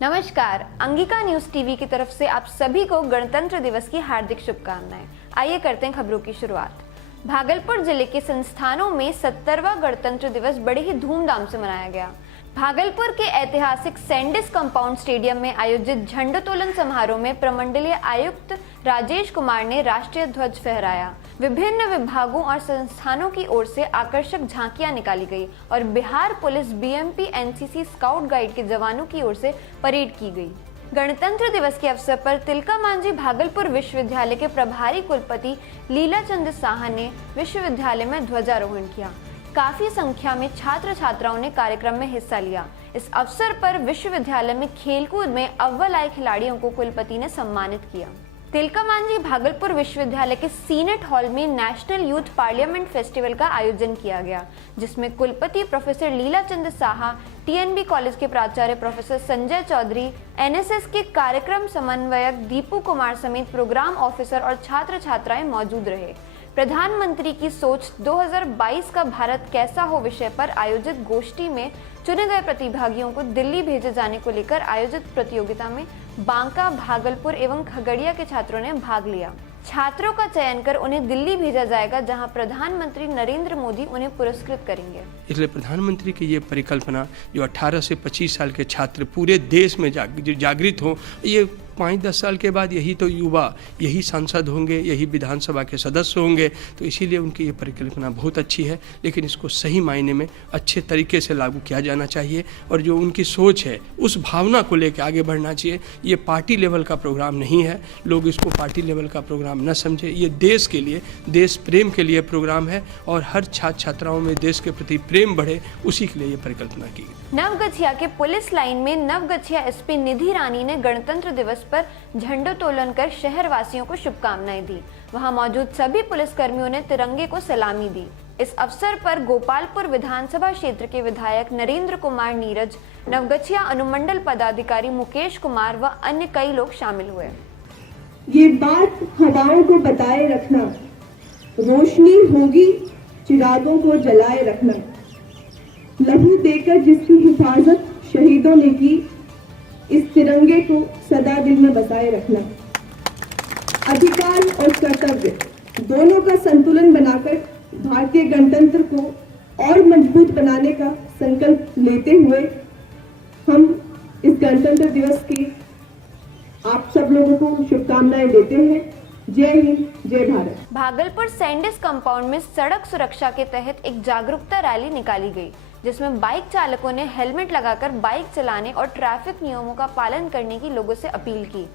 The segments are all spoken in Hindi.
नमस्कार, अंगिका न्यूज टीवी की तरफ से आप सभी को गणतंत्र दिवस की हार्दिक शुभकामनाएं। आइए करते हैं खबरों की शुरुआत। भागलपुर जिले के संस्थानों में 70वां गणतंत्र दिवस बड़े ही धूमधाम से मनाया गया। भागलपुर के ऐतिहासिक सैंडिस कंपाउंड स्टेडियम में आयोजित झंडोत्तोलन समारोह में प्रमंडलीय आयुक्त राजेश कुमार ने राष्ट्रीय ध्वज फहराया। विभिन्न विभागों और संस्थानों की ओर से आकर्षक झांकियां निकाली गई और Bihar police, BMP, NCC, scout guide के जवानों की ओर से परेड की गई। गणतंत्र दिवस के अवसर पर तिलका मांझी भागलपुर विश्वविद्यालय के प्रभारी कुलपति लीला चंद साहा ने विश्वविद्यालय में ध्वजारोहण किया। काफी संख्या में छात्र छात्राओं ने कार्यक्रम में हिस्सा लिया। इस अवसर पर विश्वविद्यालय में खेलकूद में अव्वल आए खिलाड़ियों को कुलपति ने सम्मानित किया। तिलका मांझी भागलपुर विश्वविद्यालय के सीनेट हॉल में नेशनल यूथ पार्लियामेंट फेस्टिवल का आयोजन किया गया, जिसमें कुलपति प्रोफेसर लीला चंद साहा, टीएनबी कॉलेज के प्राचार्य प्रोफेसर संजय चौधरी, एनएसएस के कार्यक्रम समन्वयक दीपू कुमार समेत प्रोग्राम ऑफिसर और छात्र छात्राएं मौजूद रहे। प्रधानमंत्री की सोच 2022 का भारत कैसा हो विषय पर आयोजित गोष्ठी में चुने गए प्रतिभागियों को दिल्ली भेजे जाने को लेकर आयोजित प्रतियोगिता में बांका, भागलपुर एवं खगड़िया के छात्रों ने भाग लिया। छात्रों का चयन कर उन्हें दिल्ली भेजा जाएगा, जहां प्रधानमंत्री नरेंद्र मोदी उन्हें पुरस्कृत करेंगे। इसलिए प्रधानमंत्री की ये परिकल्पना जो 18 से 25 साल के छात्र पूरे देश में जागृत हों, ये 5-10 साल के बाद यही तो युवा, यही सांसद होंगे, यही विधानसभा के सदस्य होंगे। तो इसीलिए उनकी ये परिकल्पना बहुत अच्छी है, लेकिन इसको सही मायने में अच्छे तरीके से लागू किया जाना चाहिए और जो उनकी सोच है उस भावना को लेकर आगे बढ़ना चाहिए। ये पार्टी लेवल का प्रोग्राम नहीं है, लोग इसको पार्टी लेवल का प्रोग्राम न समझे। ये देश के लिए, देश प्रेम के लिए प्रोग्राम है और हर छात्र छात्राओं में देश के प्रति प्रेम बढ़े, उसी के लिए ये परिकल्पना की। नवगछिया के पुलिस लाइन में नवगछिया एसपी निधि रानी ने गणतंत्र दिवस पर झंडोत्तोलन कर शहर वासियों को शुभकामनाएं दी। वहां मौजूद सभी पुलिसकर्मियों ने तिरंगे को सलामी दी। इस अवसर पर गोपालपुर विधानसभा क्षेत्र के विधायक नरेंद्र कुमार नीरज, नवगछिया अनुमंडल पदाधिकारी मुकेश कुमार व अन्य कई लोग शामिल हुए। ये बात हवाओं को बताए रखना, रोशनी होगी चिरागों को जलाए रखना, लहू देकर जिसकी हिफाजत शहीदों ने की, इस तिरंगे को सदा दिल में बसाए रखना। अधिकार और कर्तव्य दोनों का संतुलन बनाकर भारतीय गणतंत्र को और मजबूत बनाने का संकल्प लेते हुए हम इस गणतंत्र दिवस की आप सब लोगों को शुभकामनाएं देते हैं। जय हिंद, जय भारत। भागलपुर सैंडिस कंपाउंड में सड़क सुरक्षा के तहत एक जागरूकता रैली निकाली गई, जिसमें बाइक चालकों ने हेलमेट लगाकर बाइक चलाने और ट्रैफिक नियमों का पालन करने की लोगों से अपील की।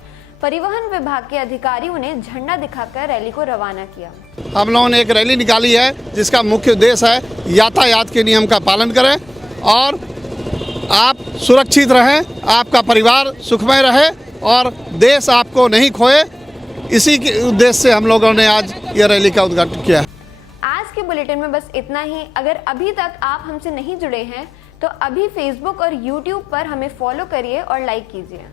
परिवहन विभाग के अधिकारियों ने झंडा दिखाकर रैली को रवाना किया। हम लोगों ने एक रैली निकाली है जिसका मुख्य उद्देश्य है यातायात के नियम का पालन करें और आप सुरक्षित रहें, आपका परिवार सुखमय रहे और देश आपको नहीं खोए। इसी के उद्देश्य से हम लोगों ने आज ये रैली का उद्घाटन किया। आज के बुलेटिन में बस इतना ही। अगर अभी तक आप हमसे नहीं जुड़े हैं तो अभी फेसबुक और यूट्यूब पर हमें फॉलो करिए और लाइक कीजिए।